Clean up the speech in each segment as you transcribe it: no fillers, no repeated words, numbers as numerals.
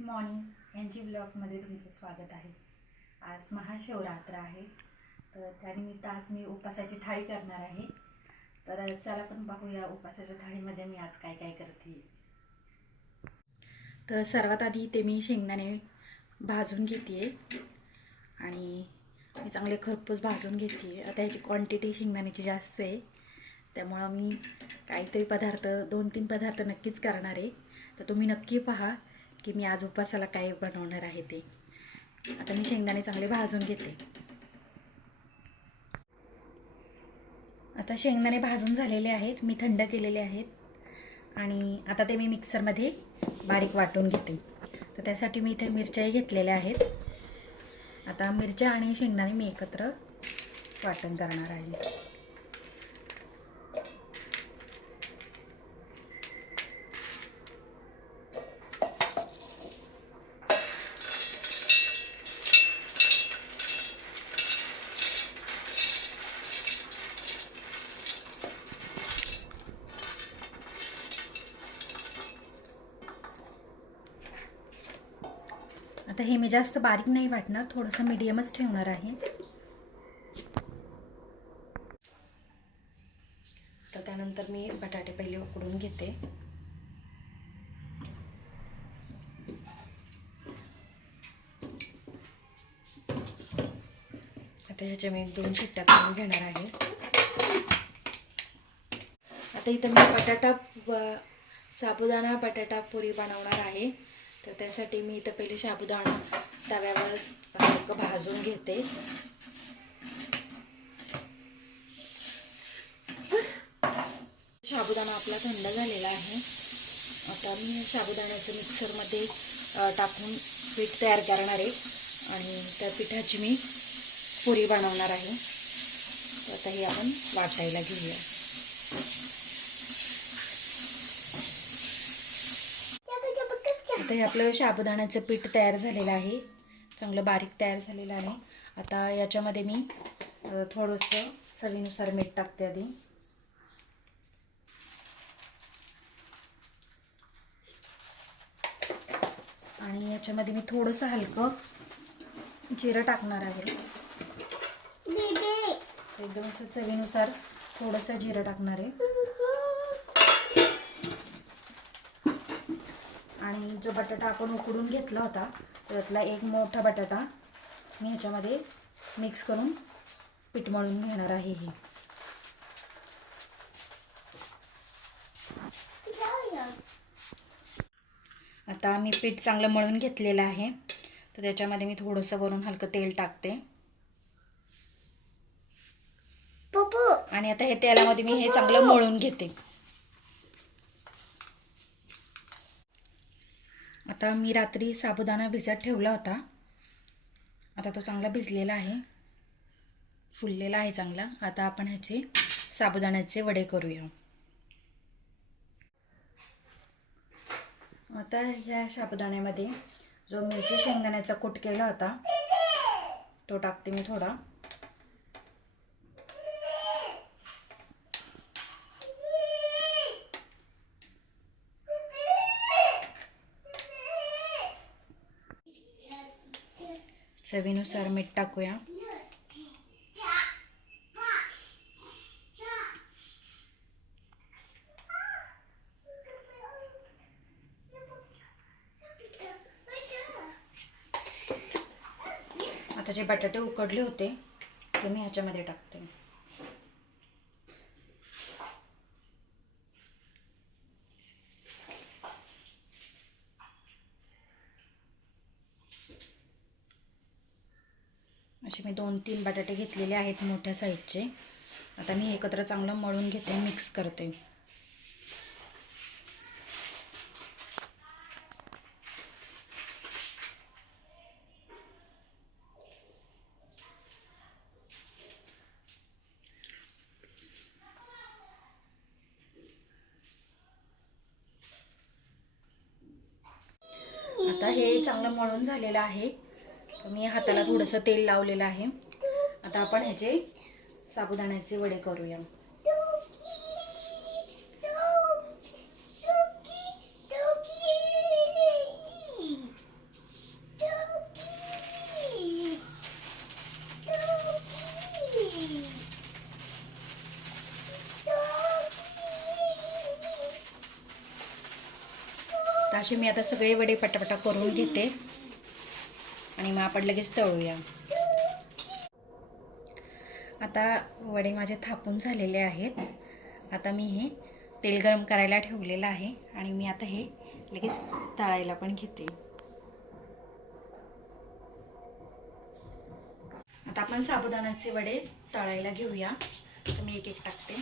Good morning NG ब्लॉग्समध्ये तुमचं स्वागत आहे। आज महाशिवरात्र आहे, तर त्यानिमित्त आज मी उपासाची थाळी करणार आहे। तर चला आपण पाहूया उपासाच्या थाळीमध्ये मी आज काय काय करते। तर सर्वात आधी ते मी शेंगदाणे भाजून घेते आणि मी चांगले खरपूस भाजून घेते। आता ह्याची क्वांटिटी शेंगदाण्याची जास्त आहे, त्यामुळं मी काहीतरी पदार्थ 2-3 पदार्थ नक्कीच करणार आहे। तर तुम्ही नक्की पहा की मी आज उपासाला काय बनवणार आहे ते। आता मी शेंगदाणे चांगले भाजून घेते। आता शेंगदाणे भाजून झालेले आहेत, मी थंड केलेले आहेत आणि आता ते मी मिक्सरमध्ये बारीक वाटून घेते। तर त्यासाठी मी इथे मिरच्याही घेतलेल्या आहेत। आता मिरच्या आणि शेंगदाणे मी एकत्र वाटण करणार आहे। आता हे मी जास्त बारीक नाही वाटणार, थोडंसं मीडियमच ठेवणार आहे। तर त्यानंतर मी बटाटे पहिले उकडून घेते। आता ह्याच्या मी 2 शिट्ट्या करून घेणार आहे। आता इथं मी साबुदाणा बटाटा पुरी बनवणार आहे। तर त्यासाठी मी इथं पहिले साबुदाणा तव्यावर हलकं भाजून घेते। साबुदाणा आपला थंड झालेला आहे। आता मी साबुदाण्याचं मिक्सरमध्ये टाकून पीठ तयार करणार आहे आणि त्या पिठाची मी पुरी बनवणार आहे। तर आता हे आपण वाटायला घेऊया। आता हे आपलं साबुदाण्याचं पीठ तयार झालेलं आहे, चांगलं बारीक तयार झालेलं आहे। आता याच्यामध्ये मी थोडंसं चवीनुसार मीठ टाकते आधी। आणि याच्यामध्ये मी थोडंसं हलकं जिरं टाकणार आहे। एकदम असं चवीनुसार थोडंसं जिरं टाकणार आहे। आणि जो बटाटा आपण उकडून घेतला होता त्यातला एक मोठा बटाटा मी ह्याच्यामध्ये मिक्स करून पीठ मळून घेणार आहे। हे आता मी पीठ चांगलं मळून घेतलेलं आहे, तर त्याच्यामध्ये मी थोडंसं वरून हलकं तेल टाकते आणि आता हे तेलामध्ये मी हे चांगलं मळून घेते। आता मी रात्री साबुदाणा भिजत ठेवला होता, आता तो चांगला भिजलेला आहे, फुललेला आहे चांगला। आता आपण ह्याचे साबुदाण्याचे वडे करूया। आता ह्या साबुदाण्यामध्ये जो मिरची शेंगदाण्याचा कूट केला होता तो टाकते मी थोडा। चवीनुसार मीठ टाकूया। आता जे बटाटे उकडले होते ते मी ह्याच्यामध्ये टाकते। असे मी 2-3 बटाटे घेतलेले आहेत मोठ्या साईजचे। आता मी एकत्र चांगलं मळून घेते, मिक्स करते। आता हे चांगलं मळून झालेलं आहे, तर मी हाताला थोडंसं तेल लावलेलं आहे। आता आपण ह्याचे साबुदाण्याचे वडे करूया। तर असे मी आता सगळे वडे पटापटा करून घेते आणि मग आपण लगेच तळूया. आता वडे माझे थापून झालेले आहेत. आता मी हे तेल गरम करायला ठेवलेलं आहे आणि मी आता हे लगेच तळायला पण घेते. आता आपण साबुदाण्याचे वडे तळायला घेऊया. तर मी एक एक टाकते.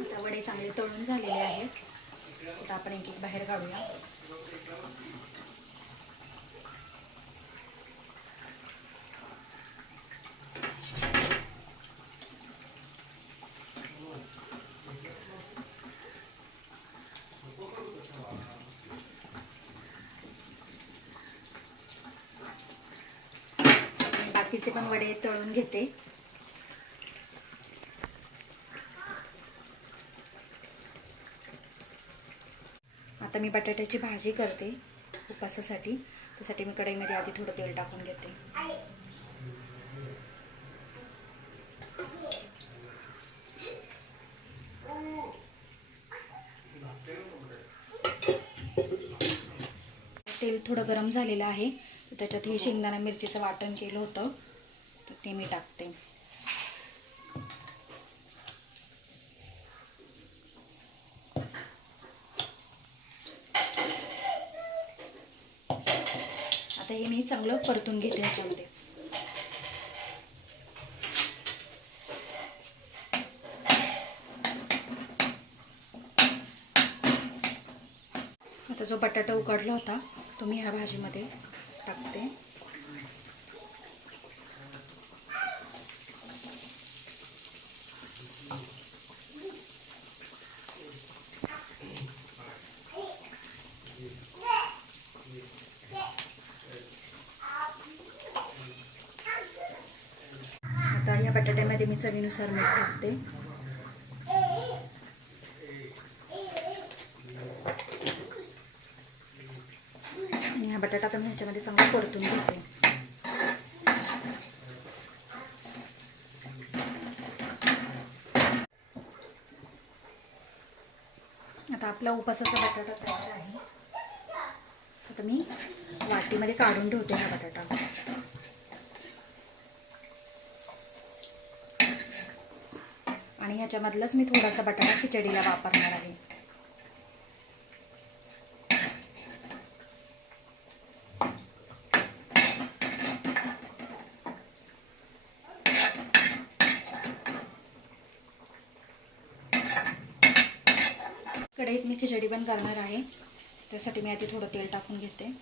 आता वडे चांगले तळून झालेले आहेत. आता आपण एक एक बाहेर काढूया. बाकीचे पण वडे तळून घेते. आता मी बटाट्याची भाजी करते उपवासासाठी. त्यासाठी मी कढईमध्ये आधी थोडं तेल टाकून घेते. तेल थोडं गरम झालेलं आहे. तर त्याच्यात हे शेंगदाणा मिरचीचं वाटण केलं होतं तर ते मी टाकते. आता हे मी चांगलं परतून घेते ह्याच्यामध्ये. आता जो बटाटा उकडला होता तो मी ह्या भाजीमध्ये टाकते. आता या बटाट्यामध्ये मी चवीनुसार मीठ टाकते. आणि हा बटाटा तर मी ह्याच्यामध्ये चांगला परतून घेते. आता आपला उपासाचा बटाटा तयार आहे. आता मी वाटीमध्ये काढून ठेवते हा बटाटा. आणि ह्याच्यामधलाच मी थोडासा बटाटा खिचडीला वापरणार आहे. कढईत मी खिचडी पण करणार आहे. त्यासाठी मी आधी थोडं तेल टाकून घेते.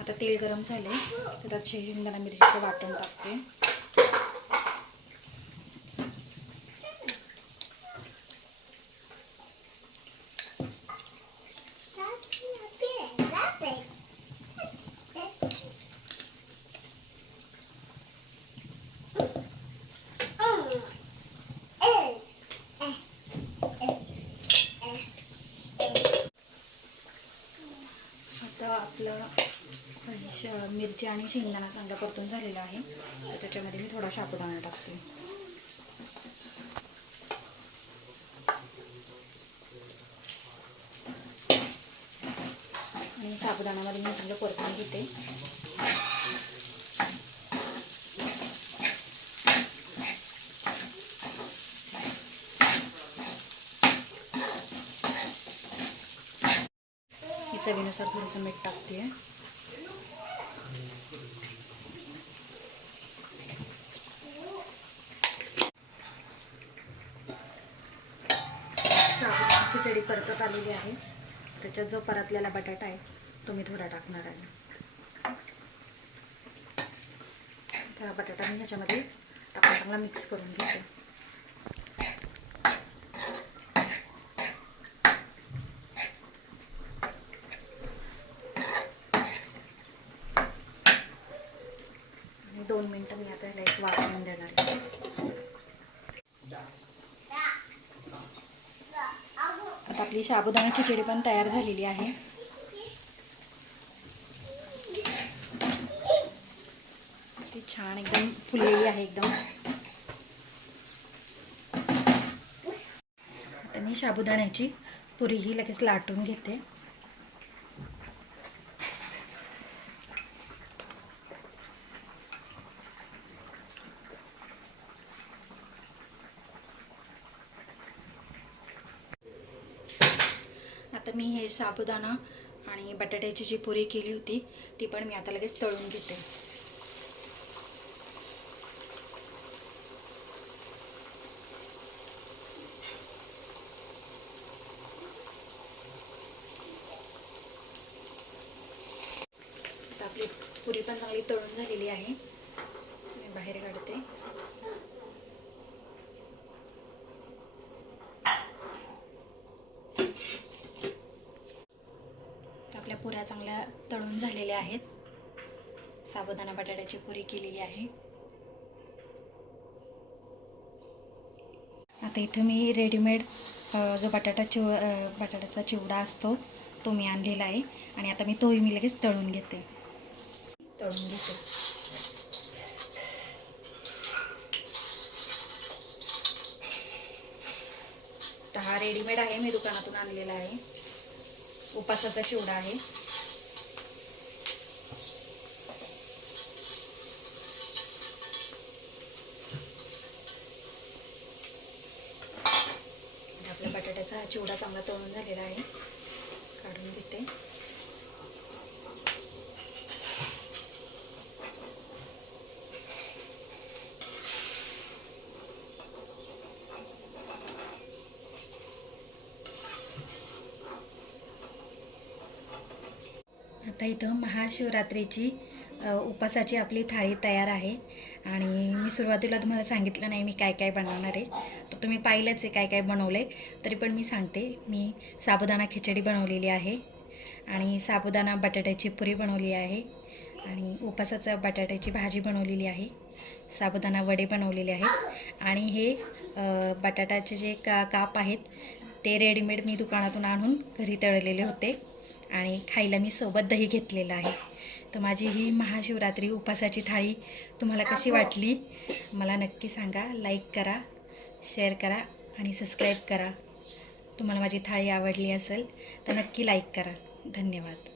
आता तेल गरम झाले तर त्यात शेंगदाणा मिरचीचं वाटण टाकते. आता आपलं मिरची आणि शेंगदाणा चांगला परतून झालेला आहे. तर त्याच्यामध्ये मी थोडा साबुदाणा टाकते. आणि साबुदाण्यामध्ये मी चांगलं परतून घेते. चवीनुसार थोडंसं मीठ टाकते. खिचडी परतत आलेली आहे. त्याच्यात जो परतलेला बटाटा आहे तो मी थोडा टाकणार आहे. आता बटाटा मी ह्याच्यामध्ये टाकून चांगला मिक्स करून घेते. आणि 2 मिनटं मी आता ह्याला एक वाफवून देणार आहे. आता आपली साबुदाणा खिचडी पण तयार झालेली आहे. ती छान एकदम फुललेली आहे एकदम. आता मी साबुदाण्याची पुरी ही लगेच लाटून घेते. आता मी हे साबुदाणा आणि बटाट्याची जी पुरी केली होती ती पण मी आता लगेच तळून घेते. आता आपली पुरी पण चांगली तळून झालेली आहे. मी बाहेर काढते. आपल्या पुऱ्या चांगल्या तळून झालेल्या आहेत. साबुदाणा बटाट्याची पुरी केलेली आहे. आता इथं मी रेडीमेड जो बटाट्याचा चिवडा असतो तो मी आणलेला आहे आणि आता तोही मी लगेच तळून घेते. तर हा रेडीमेड आहे, मी दुकानातून आणलेला आहे. उपासाचा चिवडा आहे. आपल्या बटाट्याचा चिवडा चांगला तळून झालेला आहे. काढून घेते. आता इथं महाशिवरात्रीची उपासाची आपली थाळी तयार आहे आणि मी सुरुवातीला तुम्हाला सांगितलं नाही मी काय काय बनवणार आहे, तर तुम्ही पाहिलंच आहे काय काय बनवलं आहे. तरी पण मी सांगते, मी साबुदाणा खिचडी बनवलेली आहे आणि साबुदाणा बटाट्याची पुरी बनवली आहे आणि उपासाचा बटाट्याची भाजी बनवलेली आहे. साबुदाणा वडे बनवलेले आहेत आणि हे बटाट्याचे जे काप आहेत ते रेडीमेड मी दुकानातून आणून घरी तळलेले होते आणि खायला मी सोबत दही घेतलेलं आहे. तर माझी ही महाशिवरात्री उपासाची थाळी तुम्हाला कशी वाटली मला नक्की सांगा. लाईक करा, शेअर करा आणि सबस्क्राईब करा. तुम्हाला माझी थाळी आवडली असेल तर नक्की लाईक करा. धन्यवाद.